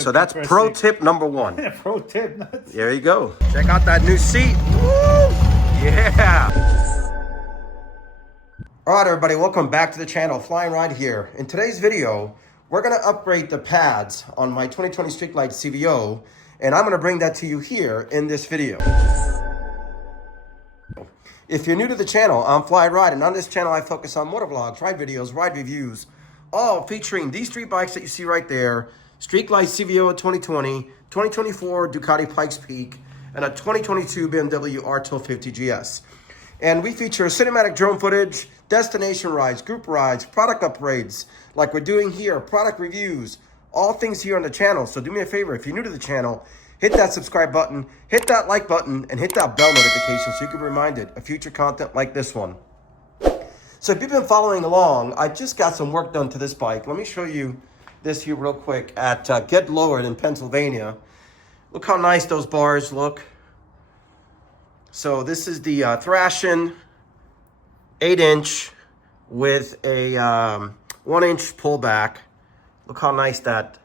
So that's pro tip number one. Pro tip. There you go. Check out that new seat. Woo! Yeah. All right, everybody, welcome back to the channel. Fly and Ride here. In today's video, we're going to upgrade the pads on my 2020 Street Glide CVO, and I'm going to bring that to you here in this video. If you're new to the channel, I'm Fly and Ride, and on this channel, I focus on motovlogs, ride videos, ride reviews, all featuring these three bikes that you see right there: Street Glide CVO 2020, 2024 Ducati Pikes Peak, and a 2022 BMW R1250 GS. And we feature cinematic drone footage, destination rides, group rides, product upgrades, like we're doing here, product reviews, all things here on the channel. So do me a favor, if you're new to the channel, hit that subscribe button, hit that like button, and hit that bell notification so you can be reminded of future content like this one. So if you've been following along, I just got some work done to this bike. Let me show you this here real quick at Get Lowered in Pennsylvania. Look how nice those bars look. So this is the Thrashin 8-inch with a 1-inch pullback. Look how nice that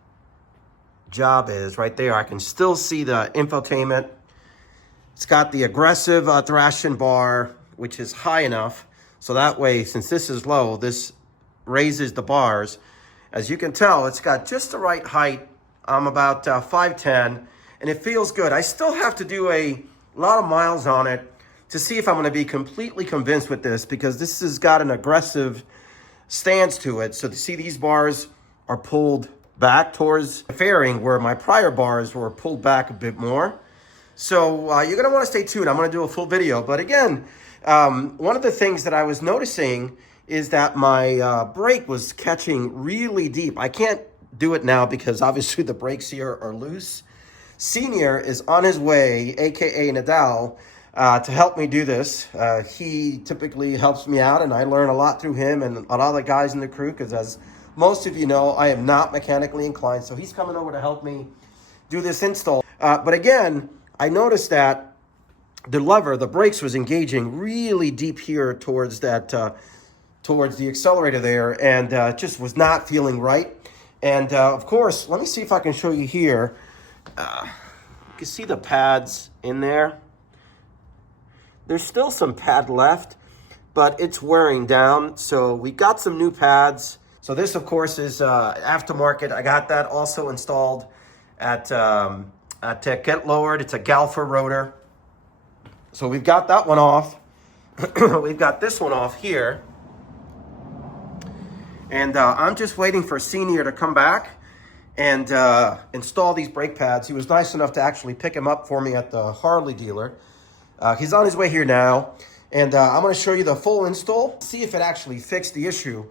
job is right there. I can still see the infotainment. It's got the aggressive Thrashin bar, which is high enough. So that way, since this is low, this raises the bars. As you can tell, it's got just the right height. I'm about 5'10", and it feels good. I still have to do a lot of miles on it to see if I'm going to be completely convinced with this, because this has got an aggressive stance to it. So to see these bars are pulled back towards the fairing, where my prior bars were pulled back a bit more. So you're going to want to stay tuned. I'm going to do a full video. But again, one of the things that I was noticing is that my brake was catching really deep. I can't do it now because obviously the brakes here are loose. Senior is on his way, aka Nedal, to help me do this. He typically helps me out, and I learn a lot through him and a lot of the guys in the crew, because as most of you know, I am not mechanically inclined. So he's coming over to help me do this install. But again, I noticed that the lever, the brakes, was engaging really deep here towards that, towards the accelerator there, and just was not feeling right. And of course, let me see if I can show you here. You can see the pads in there. There's still some pad left, but it's wearing down. So we got some new pads. So this, of course, is aftermarket. I got that also installed at Get Lowered. It's a Galfer rotor. So we've got that one off. We've got this one off here. And I'm just waiting for Senior to come back and install these brake pads. He was nice enough to actually pick him up for me at the Harley dealer. He's on his way here now, and I'm going to show you the full install, see if it actually fixed the issue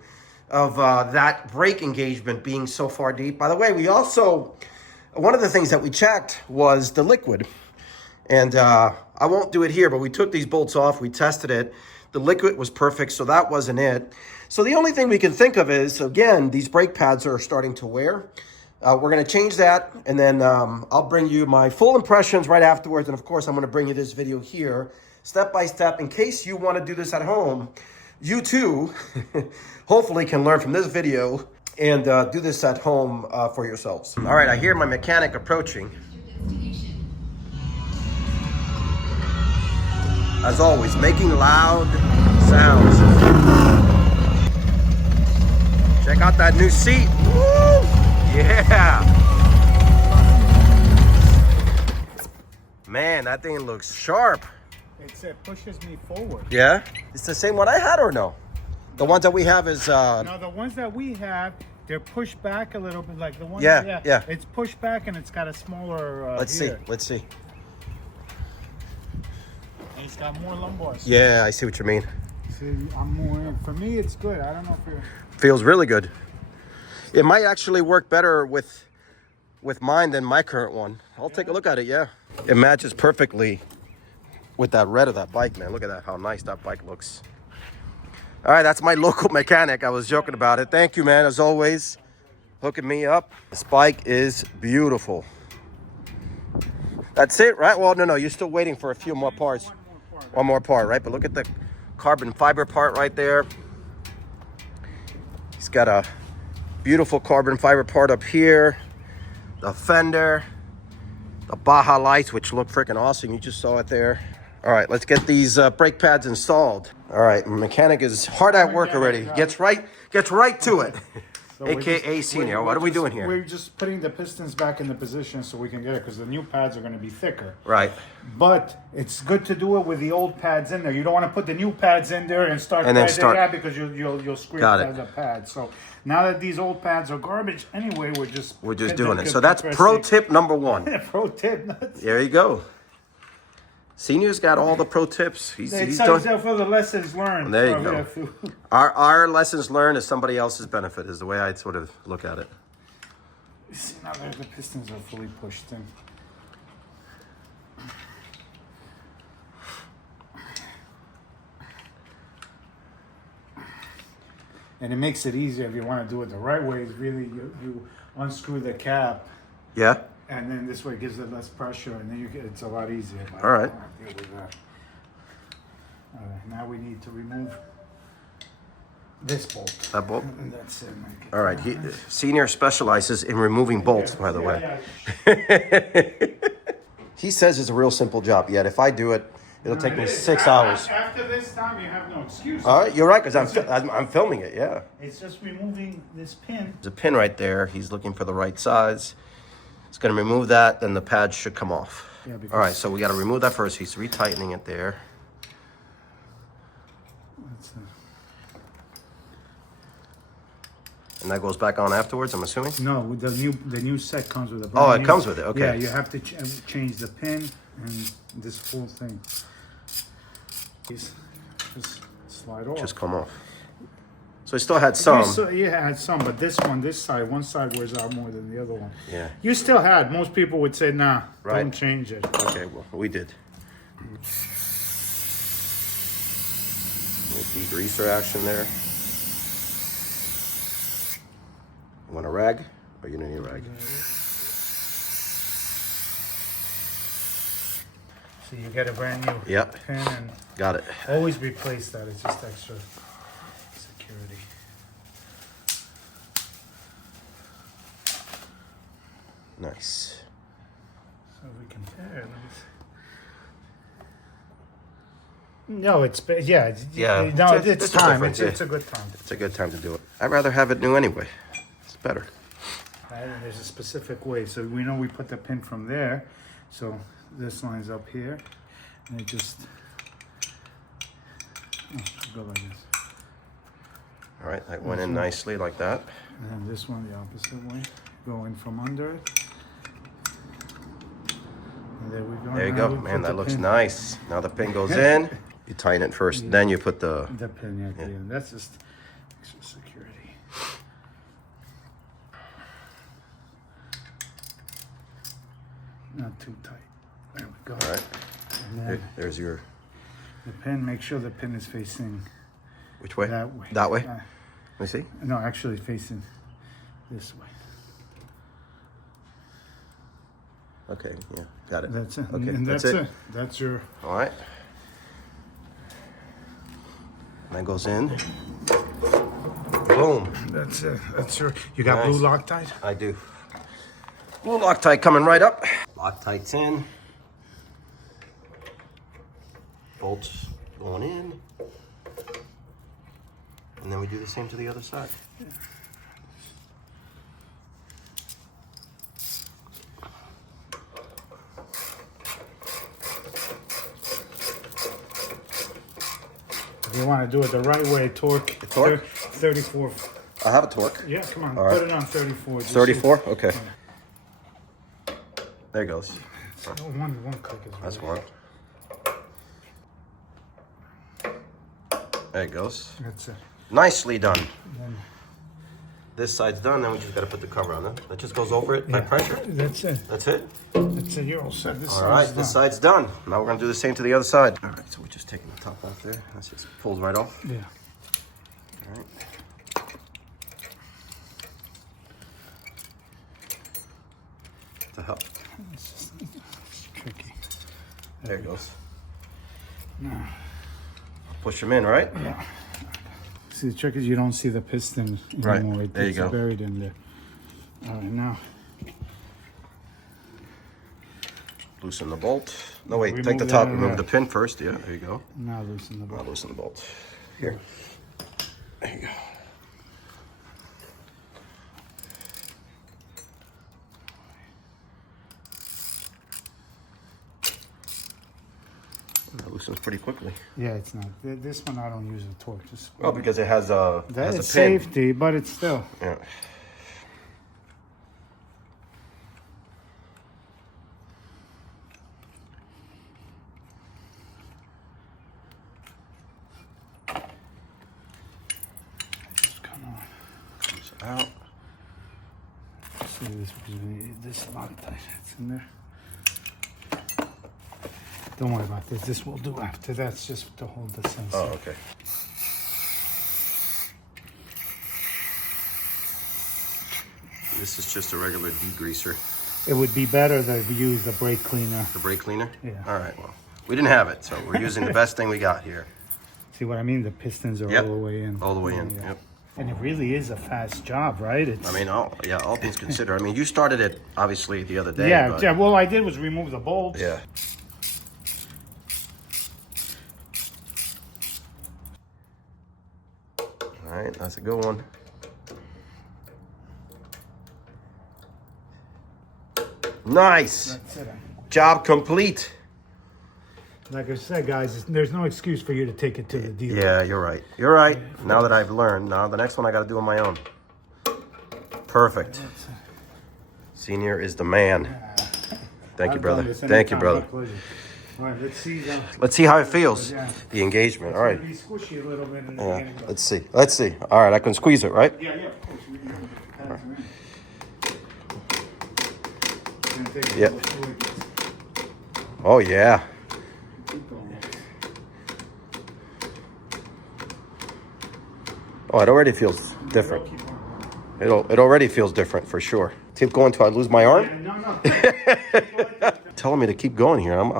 of that brake engagement being so far deep. By the way, we also, one of the things that we checked was the liquid, and I won't do it here, but we took these bolts off, we tested it. The liquid was perfect, so that wasn't it. So the only thing we can think of is, again, these brake pads are starting to wear. We're going to change that, and then I'll bring you my full impressions right afterwards. And of course, I'm going to bring you this video here, step by step, in case you want to do this at home. You too, hopefully, can learn from this video and do this at home for yourselves. All right, I hear my mechanic approaching. As always, making loud sounds. Check out that new seat. Woo! Yeah. Man, that thing looks sharp. It pushes me forward. Yeah? It's the same one I had, or no? The ones that we have is... No, the ones that we have, they're pushed back a little bit. Like the ones... Yeah. It's pushed back and it's got a smaller... Let's see. And it's got more lumbar. Yeah, I see what you mean. See, I'm more... For me, it's good. I don't know if you're... Feels really good. It might actually work better with mine than my current one. I'll take a look at it, yeah. It matches perfectly with that red of that bike, man. Look at that, how nice that bike looks. All right, that's my local mechanic. I was joking about it. Thank you, man, as always, hooking me up. This bike is beautiful. That's it, right? Well, no, you're still waiting for a few more parts. One more part, right? But look at the carbon fiber part right there. He's got a beautiful carbon fiber part up here. the fender, the Baja lights, which look freaking awesome. You just saw it there. All right, let's get these brake pads installed. All right, mechanic is hard at work already. Gets right to it. So AKA Senior. What are we doing here? We're just putting the pistons back in the position so we can get it, because the new pads are going to be thicker. Right. But it's good to do it with the old pads in there. You don't want to put the new pads in there and start And then start. yeah, because you'll scrape the pads. So now that these old pads are garbage anyway, we're just doing it. So that's pro tip number 1. Pro tip. There you go. Senior's got all the pro tips. He's done for the lessons learned. There you go. Our lessons learned is somebody else's benefit, is the way I sort of look at it. See, now the pistons are fully pushed in. And it makes it easier if you want to do it the right way. It's really, you unscrew the cap. Yeah. And then this way it gives it less pressure, and then it's a lot easier. All right. Deal with that. All right. Now we need to remove this bolt. That bolt? And that's it. All right. Senior specializes in removing bolts, by the way. He says it's a real simple job, yet if I do it, it'll take me 6 hours. After this time, you have no excuse. All right, you're right, because I'm filming it, yeah. It's just removing this pin. There's a pin right there. He's looking for the right size. It's going to remove that, then the pad should come off. Yeah, all right, so we got to remove that first. He's retightening it there. And that goes back on afterwards, I'm assuming? No, the new set comes with a Oh, it comes with it, okay. Yeah, you have to change the pin and this whole thing. Just slide off. Just come off. So he still had some. Yeah, had some, but this one side wears out more than the other one. Yeah. You still had. Most people would say, nah, right. Don't change it. Okay, well, we did. Degreaser action there. You want a rag? Or you don't need a rag? So you get a brand new pin and got it. Always replace that. It's just extra security. Nice. So we can No, it's No, it's time. It's a good time. It's a good time to do it. I'd rather have it new anyway. It's better. And there's a specific way. So we know we put the pin from there. So this line's up here, and it just go like this. All right, that went in nicely like that. And then this one the opposite way, go in from under it. And there we go. There you go, man. That looks nice. Now the pin goes in. You tighten it first, then you put the pin at the end. That's just extra security. Not too tight. There we go. All right. And then there's your the pin. Make sure the pin is facing. Which way? That way. That way? Let me see. No, actually facing this way. Okay, yeah, got it. That's it. Okay, and that's it. That's your. All right. And that goes in. Boom. That's it. That's your. You got blue Loctite? I do. Blue Loctite coming right up. Loctite's in. Bolts going in. And then we do the same to the other side. Yeah. If you want to do it the right way, torque. The torque? 34. I have a torque. Yeah, come on. All Put right. it on 34. 34? Okay. Yeah. There it goes. One click is That's right. one. There it goes. That's it. Nicely done. Then, this side's done, then we just got to put the cover on it. That just goes over it by pressure? That's it. That's it? That's it. You're all set. All right, this side's done. Now we're going to do the same to the other side. All right, so we're just taking the top off there. That's just pulls right off. Yeah. All right. To help. It's tricky. There it goes. No. Push them in, right? Yeah. See, the trick is you don't see the piston anymore. Right. There you It's go. buried in there. All right, now Loosen the bolt. No, wait, Remove take the the- top, remove the pin first. Yeah, there you go. Now loosen the Now bolt. loosen the bolt. Here. There you go. That loosens pretty quickly. Yeah, it's not. This one I don't use a torque. Just Well, because it has a that has is a pin. safety, but it's still. Yeah. Come on. Comes out. See this because we need this Loctite. It's in there. Don't worry about this. This will do after. That's just to hold the sensor. Oh, okay. This is just a regular degreaser. It would be better to use the brake cleaner. The brake cleaner? Yeah. All right, well, we didn't have it, so we're using the best thing we got here. See what I mean? The pistons are Yep. all the way in. All the way in, Yeah. yep. And it really is a fast job, right? It's, I mean, all things considered. I mean, you started it, obviously, the other day. yeah, but, yeah. Well, all I did was remove the bolts. Yeah. All right, that's a good one. Nice. That's it. Job complete. Like I said, guys, there's no excuse for you to take it to the dealer. Yeah, you're right. You're right. Now that I've learned, now the next one I got to do on my own. Perfect. Senior is the man. Thank you, I've brother. done this Thank you, anytime, brother. my pleasure. All right, let's see. Let's see how it feels. Yeah. The engagement. All right. It's gonna be squishy a little bit in the Yeah. beginning. but- Let's see. Let's see. All right, I can squeeze it, right? Yeah, of course. We can move the pads around. It's gonna take a Yep. little fluid. Oh yeah. Keep going. Oh, it already feels different. Keep on. It already feels different for sure. Keep going till I lose my arm. Yeah, no. Telling me to keep going here. I'm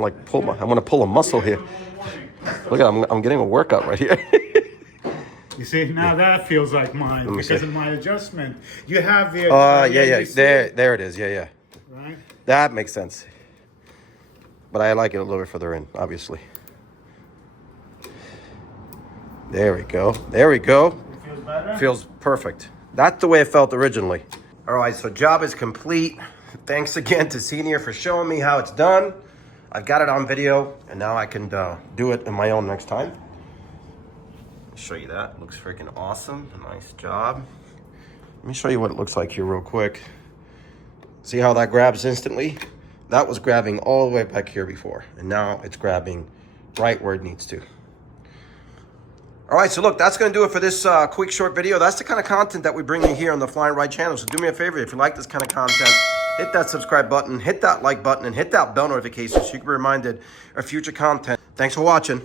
like I'm gonna pull a muscle here. Look at I'm getting a workout right here. You see, now that feels like mine me because see. of my adjustment. You have the. Yeah. you see There it, it is. Yeah. Right? That makes sense. But I like it a little bit further in, obviously. There we go. There we go. It feels better? Feels perfect. That's the way it felt originally. All right, so job is complete. Thanks again to Senior for showing me how it's done. I've got it on video, and now I can do it in my own next time. I'll show you that. Looks freaking awesome. Nice job. Let me show you what it looks like here real quick. See how that grabs instantly? That was grabbing all the way back here before, and now it's grabbing right where it needs to. All right, so look, that's going to do it for this quick, short video. That's the kind of content that we bring you here on the Fly and Ride channel. So do me a favor, if you like this kind of content, hit that subscribe button, hit that like button, and hit that bell notification so you can be reminded of future content. Thanks for watching.